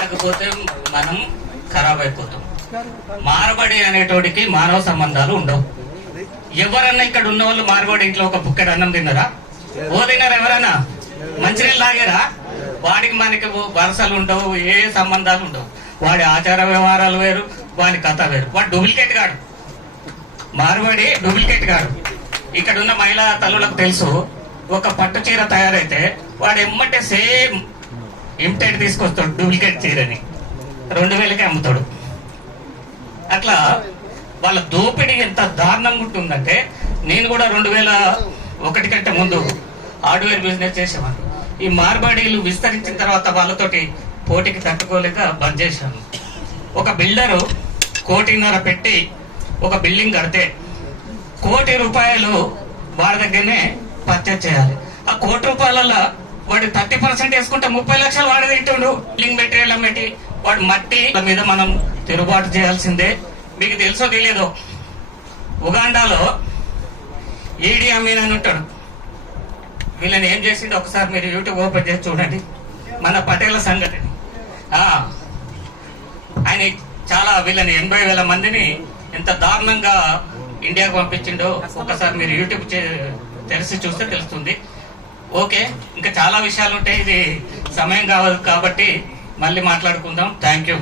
లేకపోతే మనం ఖరాబ్ అయిపోతాం. మార్బడి అనేటోడికి మానవ సంబంధాలు ఉండవు. ఎవరన్నా ఇక్కడ ఉన్న వాళ్ళు మార్బడి ఇంట్లో ఒక బుక్కెడు అన్నం తిన్నారా? ఓ తిన్నారా ఎవరన్నా? మంచినీళ్ళు లాగారా వాడికి మనకి వరసలు ఉండవు ఏ సంబంధాలు ఉండవు. వాడి ఆచార వ్యవహారాలు వేరు వాడి కథ వేరు. వాడు డూప్లికేట్ కాడు మార్వాడి డూప్లికేట్ కాడు ఇక్కడ ఉన్న మహిళా తల్లులకు తెలుసు ఒక పట్టు చీర తయారైతే వాడు ఎమ్మంటే సేమ్ ఇమిటేట్ తీసుకొస్తాడు డూప్లికేట్ చీరని రెండు వేలకే అమ్ముతాడు. అట్లా వాళ్ళ దోపిడీ ఎంత దారుణంగా ఉంటుందంటే నేను కూడా రెండు వేల ఒకటి కంటే ముందు హార్డ్వేర్ బిజినెస్ చేసేవాడిని. ఈ మార్బాడీలు విస్తరించిన తర్వాత వాళ్ళతోటి పోటీకి తట్టుకోలేక బంద్ చేశాను. ఒక బిల్డరు కోటిన్నర పెట్టి ఒక బిల్డింగ్ కడితే కోటి రూపాయలు వారి దగ్గరనే పర్చేజ్ చేయాలి. ఆ కోటి రూపాయలలో వాడు థర్టీ పర్సెంట్ వేసుకుంటే ముప్పై లక్షలు వాడు తింటుండు. లింగ్ మెటీరియల్ అమ్మేటి. వాడు మట్టి మీద మనం తిరుగుబాటు చేయాల్సిందే. మీకు తెలుసో తెలియదు ఉగాండాలో ఈడీ అమీన్ అని ఉంటాడు. వీళ్ళని ఏం చేసిండు? ఒకసారి మీరు యూట్యూబ్ ఓపెన్ చేసి చూడండి. మన పటేల సంగతి ఆయన చాలా వీళ్ళని ఎనభై వేల మందిని ఎంత దారుణంగా ఇండియాకు పంపించిండో ఒకసారి మీరు యూట్యూబ్ చే- చూస్తే తెలుస్తుంది. ఓకే ఇంకా చాలా విషయాలు ఉంటాయి ఇది సమయం కావాలి కాబట్టి మళ్ళీ మాట్లాడుకుందాం. Thank you.